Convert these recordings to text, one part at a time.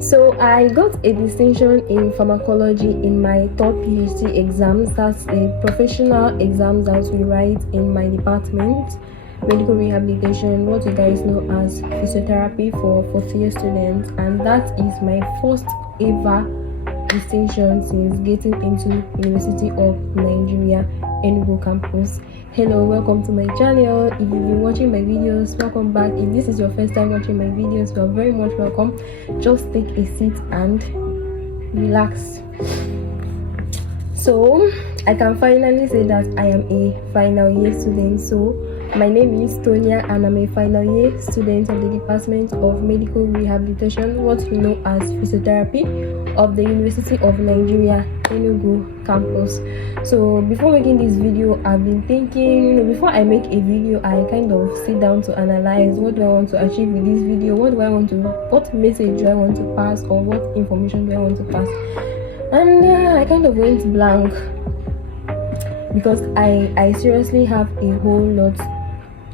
So I got a distinction in pharmacology in my third PhD exams. That's a professional exam that we write in my department, medical rehabilitation, what you guys know as physiotherapy for fourth-year students, and that is my first ever distinction since getting into University of Nigeria Enugu campus. Hello, welcome to my channel. If you've been watching my videos, welcome back. If this is your first time watching my videos, you are very much welcome. Just take a seat and relax. So I can finally say that I am a final year student. So my name is Tonya and I'm a final year student of the Department of Medical Rehabilitation, what you know as physiotherapy, of the University of Nigeria Enugu campus. So before making this video, I've been thinking, before I make a video, I kind of sit down to analyze what do I want to achieve with this video, what message do I want to pass, or what information do I want to pass. And I kind of went blank because I seriously have a whole lot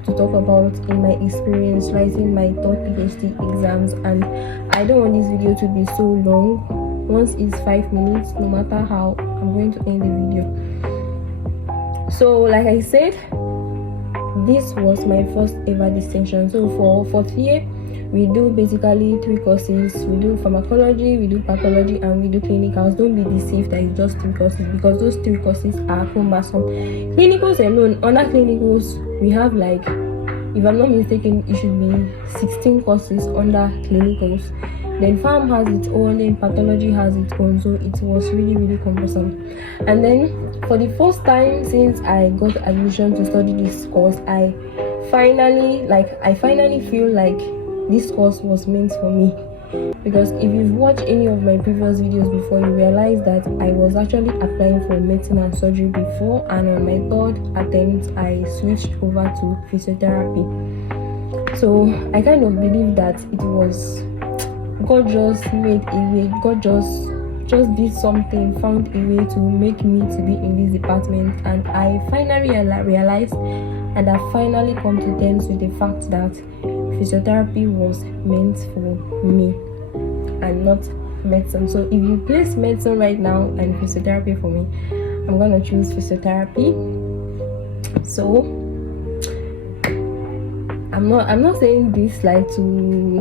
to talk about in my experience writing my third PhD exams, and I don't want this video to be so long. Once it's 5 minutes, no matter how, I'm going to end the video. So like I said, this was my first ever distinction. So for fourth year, we do basically 3 courses. We do pharmacology, we do pathology, and we do clinicals. Don't be deceived that it's just 3 courses, because those 3 courses are cumbersome. Clinicals alone, under clinicals, we have, like, if I'm not mistaken, it should be 16 courses under clinicals. Then pharm has its own, then pathology has its own, so it was really cumbersome. And then for the first time since I got admission to study this course, I finally feel like this course was meant for me. Because if you've watched any of my previous videos before, you realize that I was actually applying for medicine and surgery before, and on my third attempt I switched over to physiotherapy. So I kind of believe that it was God just made a way. God just did something, found a way to make me to be in this department, and I finally realized, and I finally come to terms with the fact that physiotherapy was meant for me and not medicine. So if you place medicine right now and physiotherapy for me, I'm gonna choose physiotherapy. So I'm not saying this like to,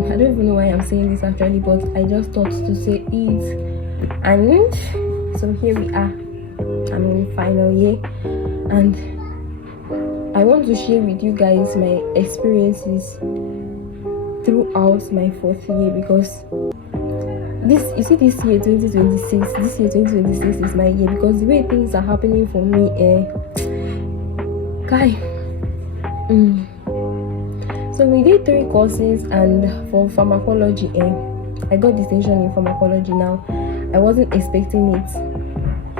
I don't even know why I'm saying this actually, but I just thought to say it. And so here we are. I'm in final year, and I want to share with you guys my experiences throughout my fourth year, because this year 2026 is my year, because the way things are happening for me, So we did 3 courses, and for pharmacology, I got distinction in pharmacology. Now I wasn't expecting it.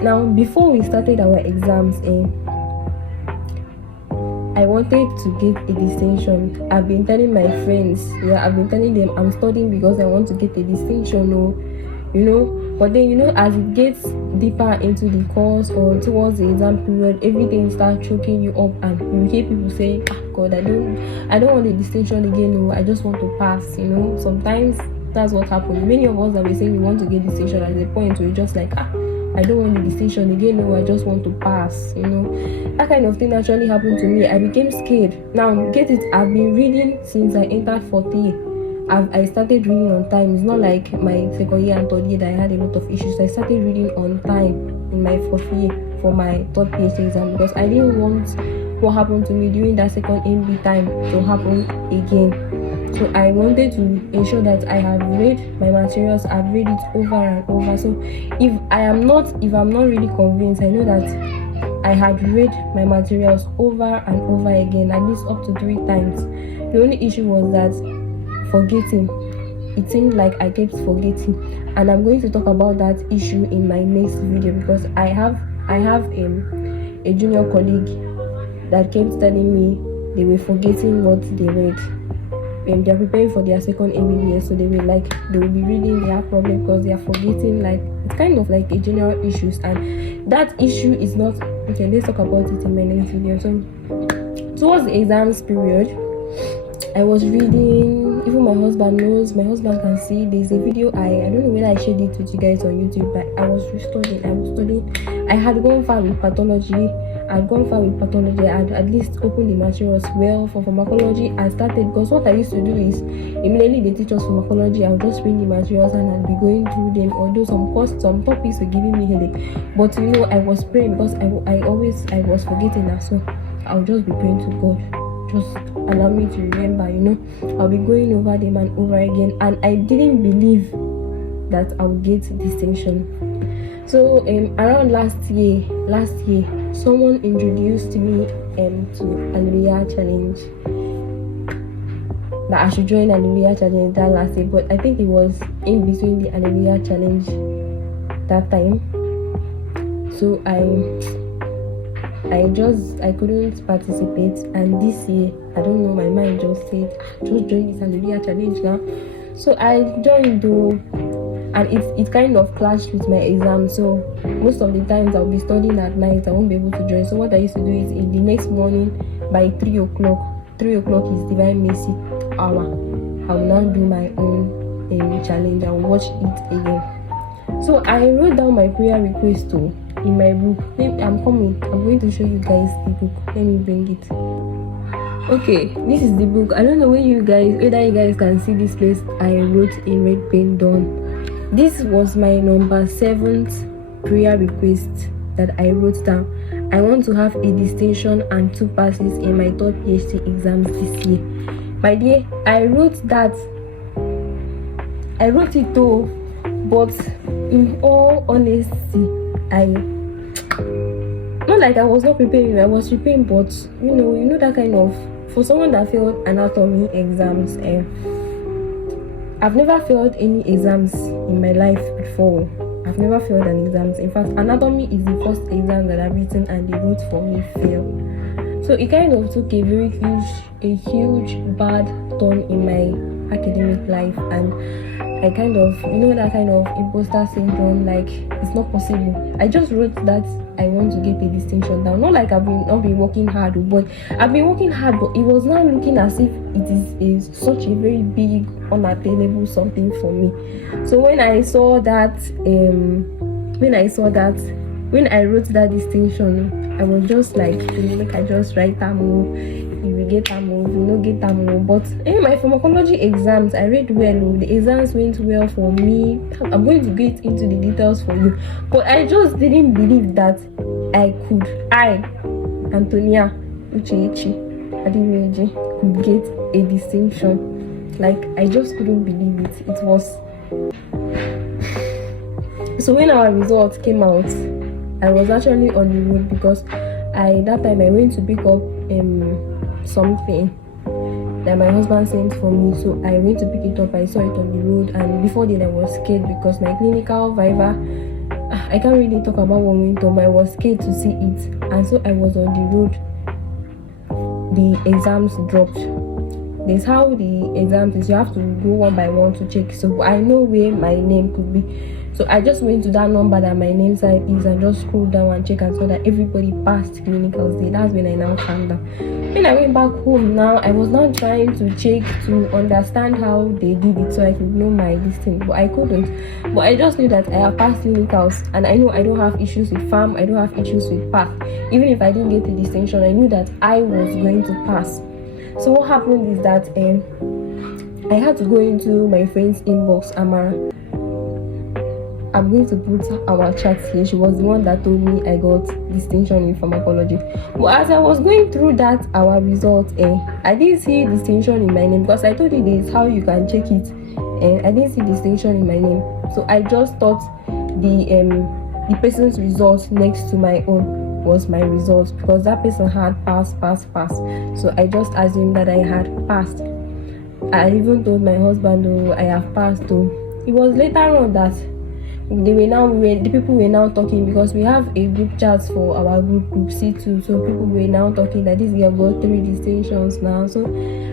Now before we started our exams, I wanted to get a distinction. I've been telling my friends, I've been telling them I'm studying because I want to get a distinction, but then as it gets deeper into the course or towards the exam period, everything starts choking you up, and you hear people say, God, I don't want a distinction again, I just want to pass. Sometimes that's what happens. Many of us that we say we want to get distinction, at the point where you're just like, I don't want a distinction again, I just want to pass. That kind of thing actually happened to me. I became scared. Now get it, I've been reading since I entered fourth year. I started reading on time. It's not like my second year and third year that I had a lot of issues. I started reading on time in my fourth year for my third PhD exam, because I didn't want what happened to me during that second MB time to happen again. So I wanted to ensure that I have read my materials. I've read it over and over. So if I'm not really convinced, I know that I had read my materials over and over again, at least up to 3 times. The only issue was that forgetting. It seemed like I kept forgetting, and I'm going to talk about that issue in my next video, because I have a junior colleague that kept telling me they were forgetting what they read. They're preparing for their second MBBS, so they will be reading, they have problem because they are forgetting. Like, it's kind of like a general issues, and that issue is not okay. Let's talk about it in my next video. So towards the exams period, I was reading even my husband knows. My husband can see. There's a video I don't know whether I shared it with you guys on YouTube, but I was studying. I had gone far with pathology. I had at least opened the materials well for pharmacology. I started, because what I used to do is immediately they teach us pharmacology, I'll just bring the materials and I'll be going through them. Although some topics were giving me headache, but I was praying, because I was forgetting that, so I'll just be praying to God, just allow me to remember. I'll be going over them and over again, and I didn't believe that I would get distinction. So around last year, someone introduced me to Hallelujah Challenge. That I should join Hallelujah Challenge that last year, but I think it was in between the Hallelujah Challenge that time. So I couldn't participate, and this year, I don't know, my mind just said, just join this Hallelujah Challenge now. So I joined though, and it kind of clashed with my exam. So most of the times I'll be studying at night, I won't be able to join. So what I used to do is, in the next morning by 3 o'clock is Divine Mercy hour, I will now do my own challenge. I will watch it again. So I wrote down my prayer request too in my book. I'm going to show you guys the book. Let me bring it. Okay, this is the book. I don't know whether you guys can see this place I wrote in red pen down. This was my number 7th prayer request that I wrote down. I want to have a distinction and 2 passes in my 3rd PhD exams this year. My dear, I wrote it though, but in all honesty, not like I was not preparing. I was preparing, but you know that kind of, for someone that failed anatomy exams, I've never failed any exams in my life before. I've never failed an exam. In fact, anatomy is the first exam that I've written and they wrote for me fail. So it kind of took a huge bad turn in my academic life, and I kind of, that kind of imposter syndrome, like it's not possible. I just wrote that I want to get a distinction down. Not like I've not been working hard, but I've been working hard, but it was not looking as if it is such a very big, unattainable something for me. So when I saw that, when I wrote that distinction, I was just like, I just write that move. If you get that move, you know, get that move. But in my pharmacology exams, I read well. The exams went well for me. I'm going to get into the details for you. But I just didn't believe that Antonia Uchechi Adimeji, could get a distinction. Like, I just couldn't believe it. It was... So when our results came out, I was actually on the road, because that time I went to pick up something that my husband sent for me. So I went to pick it up. I saw it on the road, and before then I was scared, because my clinical viva, I can't really talk about what went on, but I was scared to see it. And so I was on the road. The exams dropped. There's how the exams is, you have to go one by one to check. So I know where my name could be. So I just went to that number that my name side is and just scrolled down and check and saw that everybody passed clinicals day. That's when I now calmed down. When I went back home now, I was now trying to check to understand how they did it so I could know my distance, but I couldn't. But I just knew that I have passed clinicals, and I know I don't have issues with farm, I don't have issues with path. Even if I didn't get the distinction, I knew that I was going to pass. So what happened is that I had to go into my friend's inbox, Amara. I'm going to put our chat here. She was the one that told me I got distinction in pharmacology. But as I was going through that, our result, I didn't see distinction in my name, because I told you this how you can check it. I didn't see distinction in my name. So I just thought the person's result next to my own was my result, because that person had passed. So I just assumed that I had passed. I even told my husband, oh, I have passed too. It was later on that the people were now talking, because we have a group chat for our group C2. So people were now talking that this girl got 3 distinctions now. So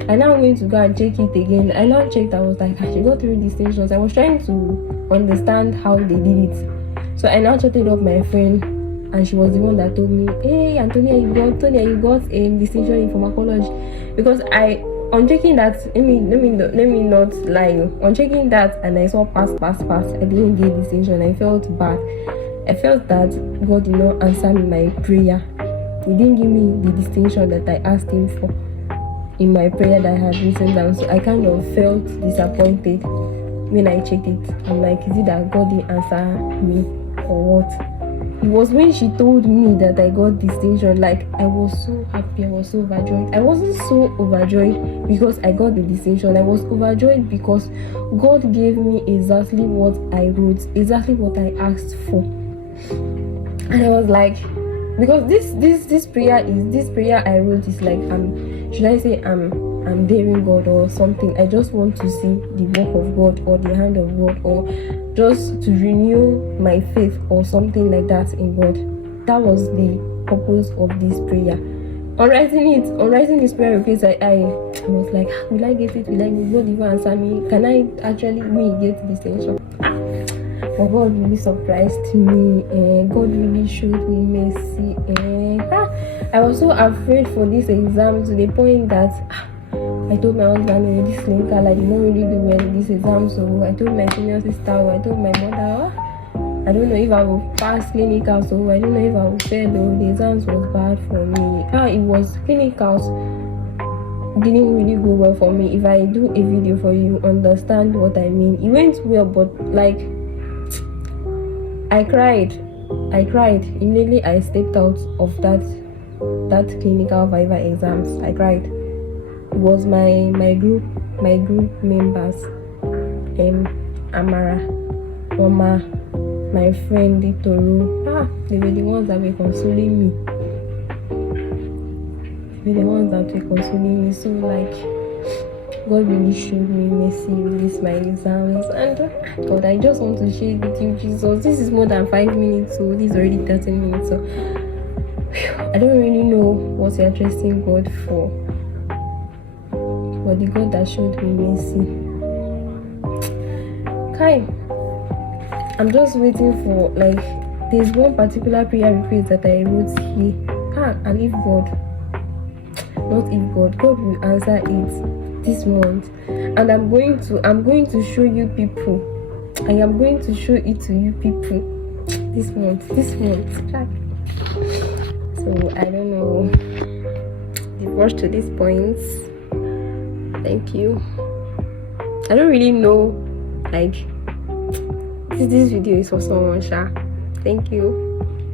I now went to go and check it again. I now checked. I was like, she got 3 distinctions. I was trying to understand how they did it. So I now chatted up my friend, and she was the one that told me, hey Antonia, you got a distinction in pharmacology. Because on checking that, let me not lie. On checking that, and I saw pass, I didn't get distinction. I felt bad. I felt that God did not answer my prayer. He didn't give me the distinction that I asked him for in my prayer that I had written down. So I kind of felt disappointed when I checked it. I'm like, is it that God didn't answer me or what? It was when she told me that I got distinction, like I was so happy, I was so overjoyed. I wasn't so overjoyed because I got the distinction. I was overjoyed because God gave me exactly what I wrote, exactly what I asked for. And I was like, because this prayer I wrote is like, should I say I'm daring God or something. I just want to see the work of God or the hand of God, or just to renew my faith or something like that in God. That was the purpose of this prayer. On writing this prayer request, I was like, will I get it? Will I get God even answer me? Can I actually get this tension? But God really surprised me, and God really showed me mercy. And I was so afraid for this exam to the point that I told my husband, this clinical, I did not really do well in this exam. So I told my senior sister, I told my mother, I don't know if I will pass clinical, so I don't know if I will fail. Though the exams was bad for me. It was clinicals didn't really go well for me. If I do a video for you, understand what I mean. It went well, but like I cried. Immediately I stepped out of that clinical Viva exams. I cried. It was my group members, Amara, Mama, my friend Ditoru. They were the ones that were consoling me. So like, God really showed me mercy with this my exams, and God, I just want to share with you, Jesus. This is more than 5 minutes, so this is already 13 minutes. So I don't really know what you're trusting God for, but the God that showed me mercy. Kai, I'm just waiting for, like, there's one particular prayer request that I wrote here. And if God will answer it this month, and I'm going to show you people. I am going to show it to you people this month. So I don't know the rush to this point. Thank you. I don't really know, like, this video is for someone, Thank you.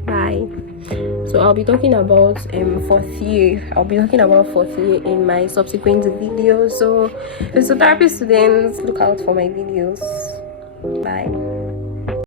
Bye. So I'll be talking about fourth year. In my subsequent videos. So physiotherapy students, look out for my videos. Bye.